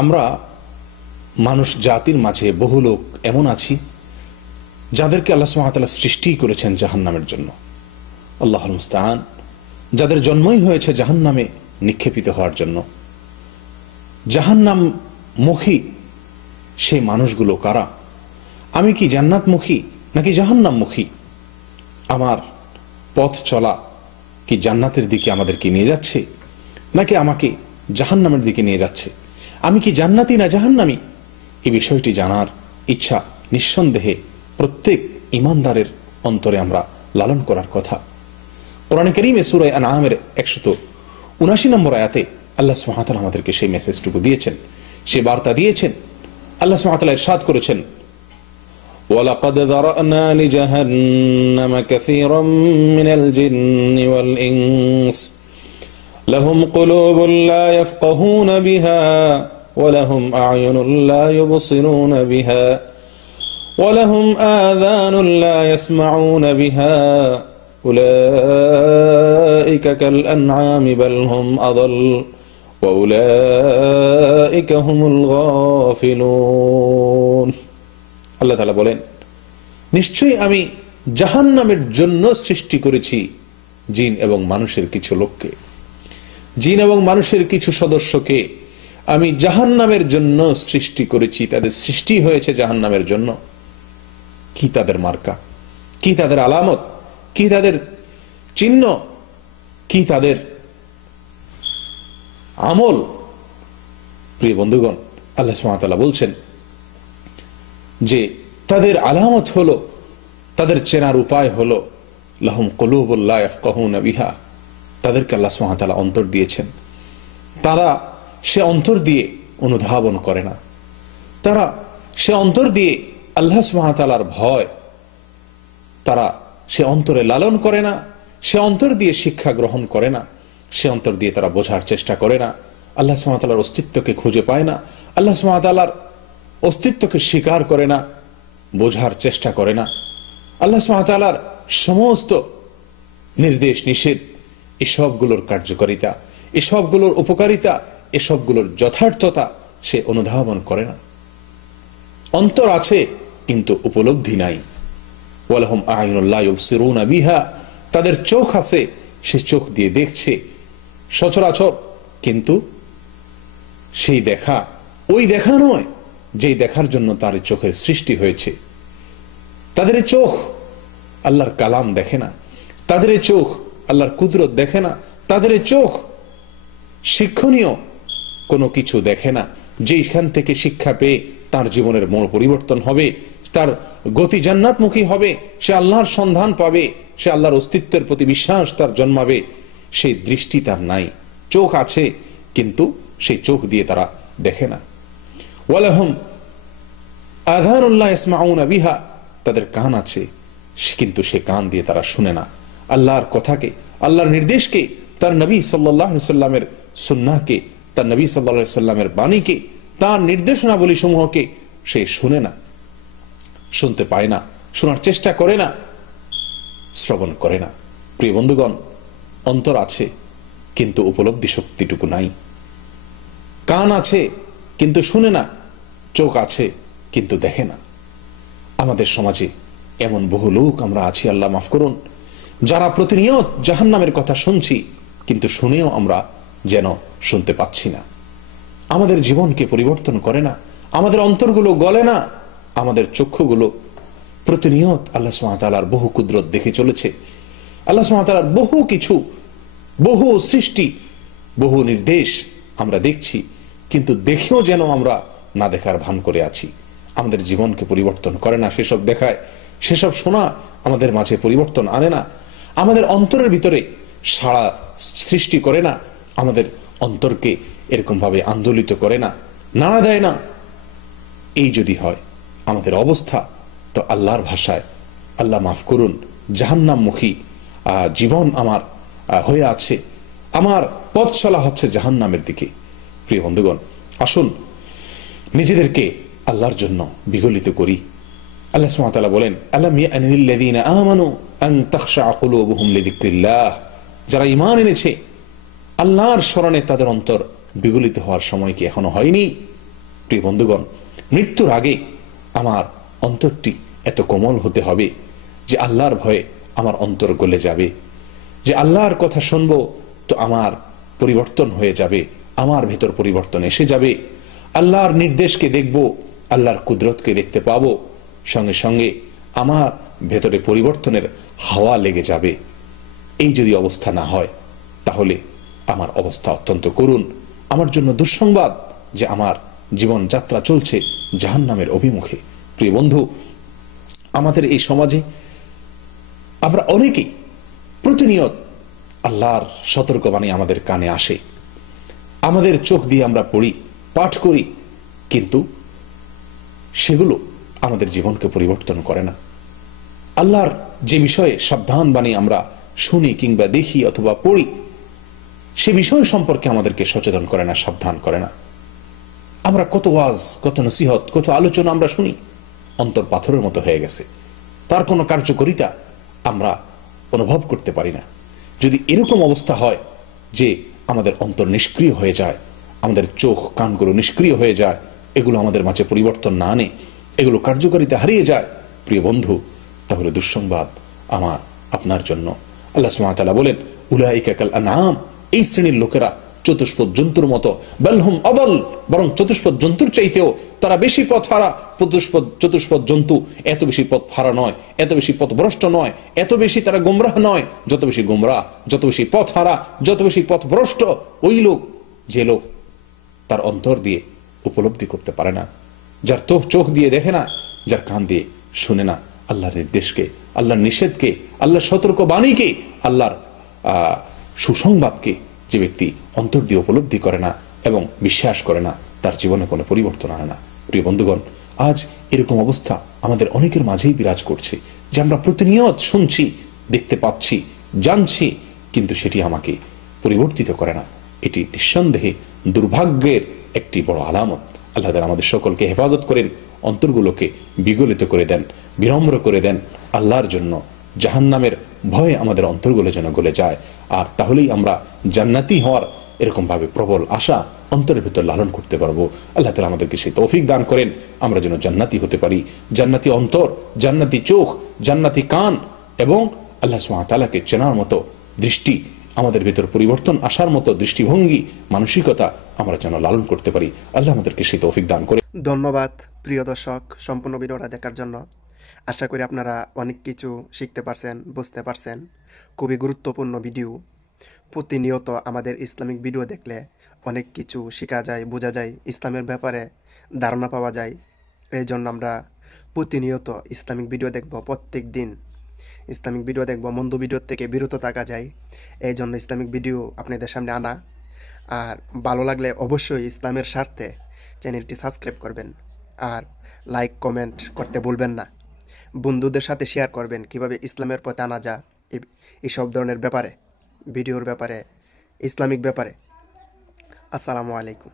আমরা মানুষ জাতির মাঝে বহু লোক এমন আছি যাদেরকে আল্লাহ সুবহানাহু ওয়া তাআলা সৃষ্টি করেছেন জাহান্নামের জন্য। আল্লাহুল মুস্তাআন। যাদের জন্মই হয়েছে জাহান্নামে নিক্ষেপিত হওয়ার জন্য। জাহান্নামমুখী সেই মানুষগুলো কারা? আমি কি জান্নাতমুখী নাকি জাহান্নামমুখী? আমার পথ চলা কি জান্নাতের দিকে আমাদেরকে নিয়ে যাচ্ছে নাকি আমাকে জাহান্নামের দিকে নিয়ে যাচ্ছে? আমি কি জান্নাতি না জাহান্নামী? এই বিষয়টি জানার ইচ্ছা নিঃসন্দেহে প্রত্যেক ঈমানদারের অন্তরে আমরা লালন করার কথা। কোরআনে কারীমে সূরা আনআমের 179 নম্বর আয়াতে আল্লাহ সুবহানাহু ওয়া তাআলা আমাদেরকে সেই মেসেজটুকু দিয়েছেন, সেই বার্তা দিয়েছেন। আল্লাহ সুবহানাহু ওয়া তাআলা ইরশাদ করেছেন, ওয়ালাকাদ যারানা লিজাহান্নাম কাসীরাম মিনাল জিন্নি ওয়াল ইনস লাহুম কুলুবুন লা ইয়াফকাহুনা বিহা ওয়া লাহুম আ'য়ুনুন লা ইউবসিরুনা বিহা ওয়া লাহুম আযানুন লা ইয়াসমাউনা বিহা উলাইকা কাল আনআমি বাল হুম আযাল ওয়া উলাইকা হুমুল গাফিলুন। আল্লাহ তাআলা বলেন, নিশ্চয়ই আমি জাহান্নামের জন্য সৃষ্টি করেছি জিন এবং মানুষের কিছু লোককে, জিন এবং মানুষের কিছু সদস্যকে আমি জাহান্নামের জন্য সৃষ্টি করেছি। তাদের সৃষ্টি হয়েছে জাহান্নামের জন্য। কি তাদের মার্কা, কি তাদের আলামত, কি তাদের চিহ্ন, কি তাদের আমল? প্রিয় বন্ধুগণ, আল্লাহ সুবহানাহু ওয়া তাআলা বলছেন যে তাদের আলামত হলো, তাদের চেনার উপায় হলো লাহুম কুলুবুন লা ইয়াফকাহুনা বিহা। তাদেরকে আল্লাহ সুবহানাহু ওয়া তাআলা অন্তর দিয়েছেন, তারা সে অন্তর দিয়ে অনুধাবন করে না, তারা সে অন্তর দিয়ে আল্লাহ সুবহানাহু ওয়া তাআলার ভয় তারা সে অন্তরে লালন করে না, সে অন্তর দিয়ে শিক্ষা গ্রহণ করে না, সে অন্তর দিয়ে তারা বোঝার চেষ্টা করে না, আল্লাহ সুবহানাহু ওয়া তাআলার অস্তিত্বকে খুঁজে পায় না, আল্লাহ সুবহানাহু ওয়া তাআলার অস্তিত্বকে স্বীকার করে না, বোঝার চেষ্টা করে না। আল্লাহ সুবহানাহু ওয়া তাআলার সমস্ত নির্দেশ নিষেধ, এসবগুলোর কার্যকারিতা, এসবগুলোর উপকারিতা, এসবগুলোর যথার্থতা সে অনুধাবন করে না। অন্তর আছে কিন্তু উপলব্ধি নাই। ওয়ালাহুম আ'য়ুনুন লা ইউবসিরুনা বিহা, তাদের চোখ আছে, সে চোখ দিয়ে দেখছে সচরাচর, কিন্তু সেই দেখা ওই দেখা নয় যেই দেখার জন্য তার চোখের সৃষ্টি হয়েছে। তাদের চোখ আল্লাহর কালাম দেখে না, তাদের চোখ আল্লাহর কুদরত দেখে না, তাদের চোখ শিক্ষণীয় কোনো কিছু দেখে না, যেখান থেকে শিক্ষা পেয়ে তার জীবনের মোড় পরিবর্তন হবে, তার গতি জান্নাতমুখী হবে, সে আল্লাহর সন্ধান পাবে, সে আল্লাহর অস্তিত্বের প্রতি বিশ্বাস তার জন্মাবে, সেই দৃষ্টি তার নাই। চোখ আছে কিন্তু সেই চোখ দিয়ে তারা দেখে না। ওয়ালাহুম আযানুন লা ইয়াসমাউনা বিহা, তাদের কান আছে কিন্তু সে কান দিয়ে তারা শুনে না। আল্লাহর কথাকে, আল্লাহর নির্দেশকে, তার নবী সাল্লাল্লাহু আলাইহি সাল্লামের সুন্নাহকে, তার নবী সাল্লাল্লাহু আলাইহি সাল্লামের বাণীকে, তার নির্দেশনাবলী সমূহকে সে শুনে না, শুনতে পায় না, শোনার চেষ্টা করে না, শ্রবণ করে না। প্রিয় বন্ধুগণ, অন্তর আছে কিন্তু উপলব্ধি শক্তিটুকু নাই। কান আছে কিন্তু শুনে না, চোখ আছে কিন্তু দেখে না। আমাদের সমাজে এমন বহু লোক আমরা আছি, আল্লাহ মাফ করুন, যারা প্রতিনিয়ত জাহান্নামের কথা শুনছি কিন্তু শুনেও আমরা যেন শুনতে পাচ্ছি না। আমাদের জীবনকে পরিবর্তন করে না, আমাদের অন্তরগুলো গলে না, আমাদের চক্ষুগুলো প্রতিনিয়ত আল্লাহ সুবহানাহু ওয়া তাআলার বহু কুদরত দেখে চলেছে। আল্লাহ সুবহানাহু ওয়া তাআলার বহু কিছু, বহু সৃষ্টি, বহু নির্দেশ আমরা দেখছি, কিন্তু দেখেও যেন আমরা না দেখার ভান করে আছি। আমাদের জীবনকে পরিবর্তন করে না সেসব দেখায়, সেসব শোনা আমাদের মাঝে পরিবর্তন আনে না, আমাদের অন্তরের ভিতরে সাড়া সৃষ্টি করে না, আমাদের অন্তরকে এরকম ভাবে আন্দোলিত করে না, নাড়া দেয় না। এই যদি হয় আমাদের অবস্থা, তো আল্লাহর ভাষায়, আল্লাহ মাফ করুন, জাহান্নামমুখী জীবন আমার হয়ে আছে, আমার পথ চলা হচ্ছে জাহান্নামের দিকে। প্রিয় বন্ধুগণ, আসুন নিজেদেরকে আল্লাহর জন্য বিগলিত করি। আল্লাহ সুবহানাহু ওয়া তাআলা বলেন, আলাম ইয়া'নি লিল্লাযীনা আমানু আন তাখশা'a কুলুবুহুম লিযিকরিল্লাহ, যারা ঈমান এনেছে আল্লাহর স্মরণে তাদের অন্তর বিগলিত হওয়ার সময় কি এখনো হয়নি? প্রিয় বন্ধুগণ, মৃত্যুর আগে আমার অন্তরটি এত কোমল হতে হবে যে আল্লাহর ভয়ে আমার অন্তর গলে যাবে, যে আল্লাহর কথা শুনবো তো আমার পরিবর্তন হয়ে যাবে, আমার ভেতর পরিবর্তন এসে যাবে, আল্লাহর নির্দেশকে দেখব, আল্লাহর কুদরতকে দেখতে পাবো, সঙ্গে সঙ্গে আমার ভেতরে পরিবর্তনের হাওয়া লেগে যাবে। এই যদি অবস্থা না হয় তাহলে আমার অবস্থা অত্যন্ত করুণ, আমার জন্য দুঃসংবাদ যে আমার জীবন যাত্রা চলছে জাহান্নামের অভিমুখে। প্রিয় বন্ধু, আমাদের এই সমাজে আমরা অনেকেই প্রতিনিয়ত আল্লাহর সতর্কবাণী আমাদের কানে আসে, আমাদের চোখ দিয়ে আমরা পড়ি, পাঠ করি, কিন্তু সেগুলো আমাদের জীবনকে পরিবর্তন করে না। আল্লাহর যে বিষয়ে সাবধান বাণী আমরা শুনি কিংবা দেখি অথবা পড়ি, সে বিষয় সম্পর্কে আমাদেরকে সচেতন করে না, সাবধান করে না। আমরা কত ওয়াজ, কত নসিহত, কত আলোচনা আমরা শুনি, অন্তর পাথরের মতো হয়ে গেছে, তার কোনো কার্যকারিতা আমরা অনুভব করতে পারি না। যদি এরকম অবস্থা হয় যে আমাদের অন্তর নিষ্ক্রিয় হয়ে যায়, আমাদের চোখ কানগুলো নিষ্ক্রিয় হয়ে যায়, এগুলো আমাদের মাঝে পরিবর্তন না আনে, এগুলো কার্যকারিতা হারিয়ে যায়, প্রিয় বন্ধু, তাহলে দুঃসংবাদ আমার আপনার জন্য। আল্লাহ সুবহানাহু ওয়া তাআলা বলেন, উলাইকা কাল আনআম, এই শ্রেণীর লোকেরা চতুষ্পদ জন্তুর মতো, বালহুম আদাল, বরং চতুষ্পদ জন্তুর চাইতেও তারা বেশি পথ হারা। চতুষ্পদ জন্তু এত বেশি পথ হারা নয়, এত বেশি পথভ্রষ্ট নয়, এত বেশি তারা গোমরাহ নয়, যত বেশি গোমরাহ, যত বেশি পথ হারা, যত বেশি পথভ্রষ্ট ওই লোক, যে লোক তার অন্তর দিয়ে উপলব্ধি করতে পারে না, যার চোখ দিয়ে দেখে না, যার কান দিয়ে শুনে না আল্লাহর নির্দেশকে, আল্লাহর নিষেধকে, আল্লাহর সতর্ক বাণীকে, আল্লাহর সুসংবাদকে। যে ব্যক্তি অন্তর দিয়ে উপলব্ধি করে না এবং বিশ্বাস করে না, তার জীবনে কোনো পরিবর্তন আনে না। প্রিয় বন্ধুগণ, আজ এরকম অবস্থা আমাদের অনেকের মাঝেই বিরাজ করছে, যে আমরা প্রতিনিয়ত শুনছি, দেখতে পাচ্ছি, জানছি, কিন্তু সেটি আমাকে পরিবর্তিত করে না। এটি নিঃসন্দেহে দুর্ভাগ্যের একটি বড় আলামত। আল্লাহ তাআলা আমাদের সকলকে হেফাজত করেন, অন্তরগুলোকে বিগলিত করে দেন, বিনম্র করে দেন আল্লাহর জন্য। জাহান্নামের ভয়ে আমাদের অন্তরগুলো যেন গলে যায়, আর তাহলেই আমরা জান্নাতি হওয়ার এরকম ভাবে প্রবল আশা অন্তরের ভিতর লালন করতে পারবো। আল্লাহ তাআলা আমাদেরকে সেই তৌফিক দান করেন, আমরা যেন জান্নাতি হতে পারি। জান্নাতি অন্তর, জান্নাতি চোখ, জান্নাতি কান এবং আল্লাহ সুবহানাহু ওয়া তাআলাকে চেনার মতো দৃষ্টি, আমাদের ভিতর পরিবর্তন আসার মতো দৃষ্টিভঙ্গি, মানসিকতা আমরা যেন লালন করতে পারি। আল্লাহ আমাদেরকে সেই তৌফিক দান করে। ধন্যবাদ প্রিয় দর্শক, সম্পূর্ণ ভিডিওটা দেখার জন্য। আশা করি আপনারা অনেক কিছু শিখতে পারছেন, বুঝতে পারছেন। খুবই গুরুত্বপূর্ণ ভিডিও। প্রতিনিয়ত আমাদের ইসলামিক ভিডিও দেখলে অনেক কিছু শেখা যায়, বোঝা যায়, ইসলামের ব্যাপারে ধারণা পাওয়া যায়। এই জন্য আমরা প্রতিনিয়ত ইসলামিক ভিডিও দেখব, প্রত্যেক দিন ইসলামিক ভিডিও দেখব, মন্দ ভিডিওর থেকে বিরত থাকা যায়। এই জন্য ইসলামিক ভিডিও আপনাদের সামনে আনা। আর ভালো লাগলে অবশ্যই ইসলামের স্বার্থে চ্যানেলটি সাবস্ক্রাইব করবেন, আর লাইক কমেন্ট করতে ভুলবেন না। বন্ধুদের সাথে শেয়ার করবেন কিভাবে ইসলামের পথে আনা যায়, এইসব ধরনের ব্যাপারে, ভিডিওর ব্যাপারে, ইসলামিক ব্যাপারে। আসসালামু আলাইকুম।